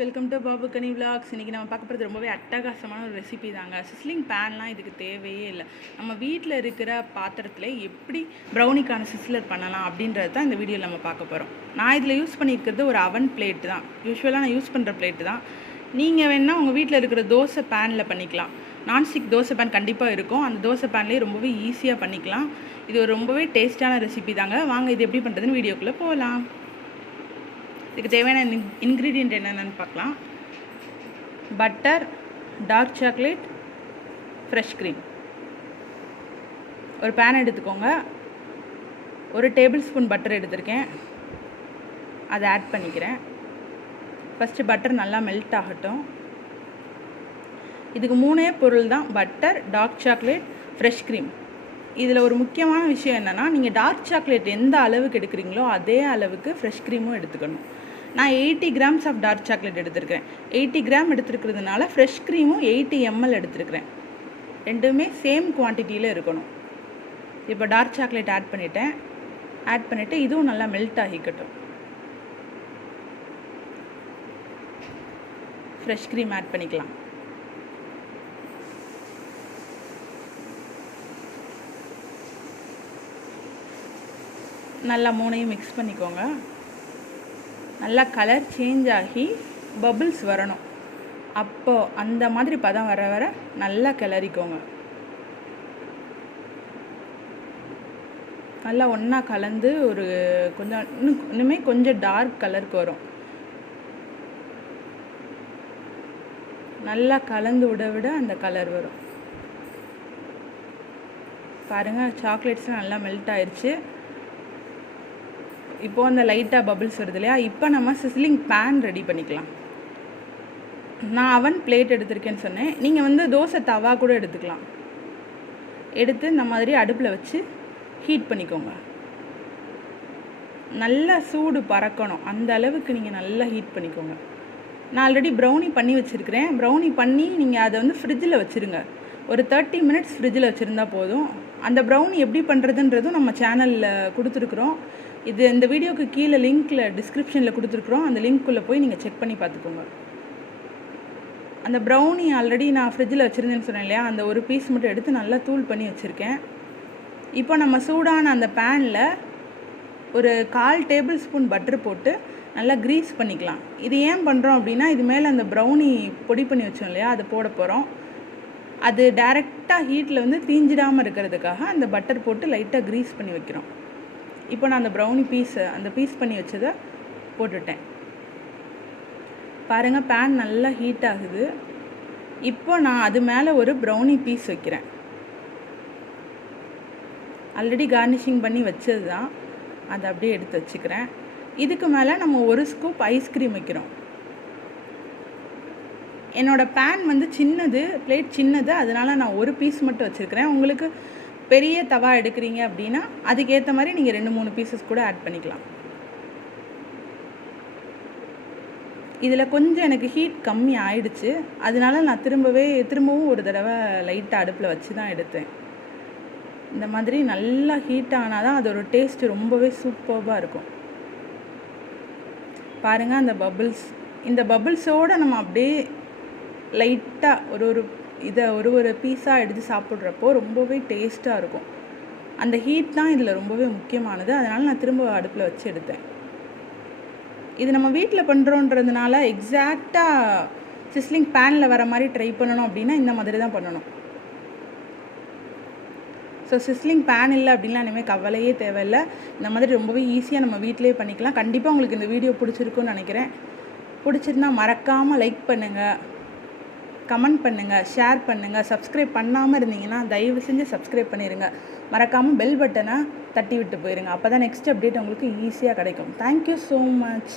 Welcome to Babu Ghani vlogs. இன்றைக்கி நம்ம பார்க்க போகிறது ரொம்பவே அட்டகாசமான ஒரு ரெசிபி தாங்க. சிஸ்லிங் பேன்லாம் இதுக்கு தேவையே இல்லை. நம்ம வீட்டில் இருக்கிற பாத்திரத்தில் எப்படி ப்ரௌனிக்கான சிஸ்லர் பண்ணலாம் அப்படின்றது தான் இந்த வீடியோவில் நம்ம பார்க்க போகிறோம். நான் இதில் யூஸ் பண்ணியிருக்கிறது ஒரு அவன் பிளேட்டு தான். யூஸ்வலாக நான் யூஸ் பண்ணுற பிளேட்டு தான். நீங்கள் வேணால் உங்கள் வீட்டில் இருக்கிற தோசை பேனில் பண்ணிக்கலாம். நான்ஸ்டிக் தோசை பேன் கண்டிப்பாக இருக்கும். அந்த தோசை பேன்லேயே ரொம்பவே ஈஸியாக பண்ணிக்கலாம். இது ஒரு ரொம்பவே டேஸ்ட்டான ரெசிபி தாங்க. வாங்க இது எப்படி பண்ணுறதுன்னு வீடியோக்குள்ளே போகலாம். இதுக்கு தேவையான இன்க்ரீடியன்ட் என்னென்னு பார்க்கலாம். Butter, dark chocolate, fresh cream. ஒரு பேன் எடுத்துக்கோங்க. ஒரு டேபிள் ஸ்பூன் பட்டர் எடுத்திருக்கேன், அதை ஆட் பண்ணிக்கிறேன். ஃபஸ்ட்டு பட்டர் நல்லா மெல்ட் ஆகட்டும். இதுக்கு 3 பொருள் தான்: butter, dark chocolate, fresh cream. இதில் ஒரு முக்கியமான விஷயம் என்னென்னா, நீங்கள் டார்க் சாக்லேட் எந்த அளவுக்கு எடுக்கிறீங்களோ அதே அளவுக்கு ஃப்ரெஷ் க்ரீமும் எடுத்துக்கணும். நான் 80 கிராம்ஸ் ஆஃப் டார்க் சாக்லேட் எடுத்துருக்கிறேன். 80 கிராம் எடுத்துருக்கிறதுனால ஃப்ரெஷ் க்ரீமும் 80 ml எடுத்துருக்கிறேன். ரெண்டுமே சேம் குவான்டிட்டியில் இருக்கணும். இப்போ டார்க் சாக்லேட் ஆட் பண்ணிவிட்டு இதுவும் நல்லா மெல்ட் ஆகிக்கட்டும். ஃப்ரெஷ் க்ரீம் ஆட் பண்ணிக்கலாம். நல்லா 3ஐயும் மிக்ஸ் பண்ணிக்கோங்க. நல்லா கலர் சேஞ்ச் ஆகி பபிள்ஸ் வரணும். அப்போது அந்த மாதிரி பதம் வர வர நல்லா கிளறிக்கோங்க. நல்லா ஒன்றா கலந்து ஒரு கொஞ்சம் இன்னுமே கொஞ்சம் டார்க் கலருக்கு வரும். நல்லா கலந்து விட அந்த கலர் வரும். பாருங்கள், சாக்லேட்ஸ்லாம் நல்லா மெல்ட் ஆயிடுச்சு. இப்போது அந்த லைட்டாக பபிள்ஸ் வருது இல்லையா? இப்போ நம்ம சிஸ்லிங் பேன் ரெடி பண்ணிக்கலாம். நான் அவன் பிளேட் எடுத்திருக்கேன்னு சொன்னேன். நீங்கள் தோசை தவா கூட எடுத்துக்கலாம். எடுத்து இந்த மாதிரி அடுப்பில் வச்சு ஹீட் பண்ணிக்கோங்க. நல்லா சூடு பறக்கணும், அந்த அளவுக்கு நீங்கள் நல்லா ஹீட் பண்ணிக்கோங்க. நான் ஆல்ரெடி ப்ரௌனி பண்ணி வச்சுருக்கிறேன். ப்ரௌனி பண்ணி நீங்கள் அதை ஃப்ரிட்ஜில் வச்சுருங்க. ஒரு 30 மினிட்ஸ் ஃப்ரிட்ஜில் வச்சுருந்தா போதும். அந்த ப்ரௌனி எப்படி பண்ணுறதுன்றதும் நம்ம சேனலில் கொடுத்துருக்குறோம். இந்த வீடியோக்கு கீழே லிங்க்கில் டிஸ்கிரிப்ஷனில் கொடுத்துருக்குறோம். அந்த லிங்க்குள்ளே போய் நீங்கள் செக் பண்ணி பார்த்துக்கோங்க. அந்த ப்ரௌனி ஆல்ரெடி நான் ஃப்ரிட்ஜில் வச்சுருந்தேன்னு சொன்னேன் இல்லையா? அந்த ஒரு பீஸ் மட்டும் எடுத்து நல்லா தூள் பண்ணி வச்சுருக்கேன். இப்போ நம்ம சூடான அந்த பேனில் ஒரு 1/4 டேபிள் ஸ்பூன் பட்டர் போட்டு நல்லா க்ரீஸ் பண்ணிக்கலாம். இது ஏன் பண்ணுறோம் அப்படின்னா, இது மேலே அந்த ப்ரௌனி பொடி பண்ணி வச்சோம் இல்லையா, அதை போட போகிறோம். அது டைரெக்டாக ஹீட்டில் தீஞ்சிடாமல் இருக்கிறதுக்காக அந்த பட்டர் போட்டு லைட்டாக க்ரீஸ் பண்ணி வைக்கிறோம். இப்போ நான் அந்த பீஸ் பண்ணி வச்சதை போட்டுட்டேன். பாருங்கள், பேன் நல்லா ஹீட் ஆகுது. இப்போ நான் அது மேலே ஒரு ப்ரௌனி பீஸ் வைக்கிறேன். ஆல்ரெடி கார்னிஷிங் பண்ணி வச்சது தான், அதை அப்படியே எடுத்து வச்சுக்கிறேன். இதுக்கு மேலே நம்ம ஒரு ஸ்கூப் ஐஸ்கிரீம் வைக்கிறோம். என்னோடய பேன் சின்னது, பிளேட் சின்னது, அதனால் நான் ஒரு பீஸ் மட்டும் வச்சுருக்கிறேன். உங்களுக்கு பெரிய தவா எடுக்கிறீங்க அப்படின்னா அதுக்கேற்ற மாதிரி நீங்கள் 2-3 பீசஸ் கூட ஆட் பண்ணிக்கலாம். இதில் கொஞ்சம் எனக்கு ஹீட் கம்மி ஆயிடுச்சு. அதனால நான் திரும்பவும் ஒரு தடவை லைட்டாக அடுப்பில் வச்சு தான் எடுத்தேன். இந்த மாதிரி நல்லா ஹீட் ஆனால் தான் அதோட டேஸ்ட்டு ரொம்பவே சூப்பராக இருக்கும். பாருங்கள், அந்த பபிள்ஸ், இந்த பபிள்ஸோடு நம்ம அப்படியே லைட்டாக ஒரு பீஸாக எடுத்து சாப்பிட்றப்போ ரொம்பவே டேஸ்ட்டாக இருக்கும். அந்த ஹீட் தான் இதில் ரொம்பவே முக்கியமானது. அதனால் நான் திரும்ப அடுப்பில் வச்சு எடுத்தேன். இது நம்ம வீட்டில் பண்ணுறோன்றதுனால எக்ஸாக்டாக சிஸ்லிங் பேனில் வர மாதிரி ட்ரை பண்ணணும் அப்படின்னா இந்த மாதிரி தான் பண்ணணும். ஸோ சிஸ்லிங் பேன் இல்லை அப்படின்லாம் இனிமேல் கவலையே தேவையில்லை. இந்த மாதிரி ரொம்பவே ஈஸியாக நம்ம வீட்டிலே பண்ணிக்கலாம். கண்டிப்பாக உங்களுக்கு இந்த வீடியோ பிடிச்சிருக்குன்னு நினைக்கிறேன். பிடிச்சிருந்தால் மறக்காமல் லைக் பண்ணுங்கள், கமெண்ட் பண்ணுங்கள், ஷேர் பண்ணுங்கள். சப்ஸ்கிரைப் பண்ணாமல் இருந்தீங்கன்னா தயவு செஞ்சு சப்ஸ்கிரைப் பண்ணிடுங்க. மறக்காமல் பெல் பட்டனை தட்டி விட்டு போயிடுங்க. அப்போ தான் நெக்ஸ்ட் அப்டேட் உங்களுக்கு ஈஸியாக கிடைக்கும். Thank you so much.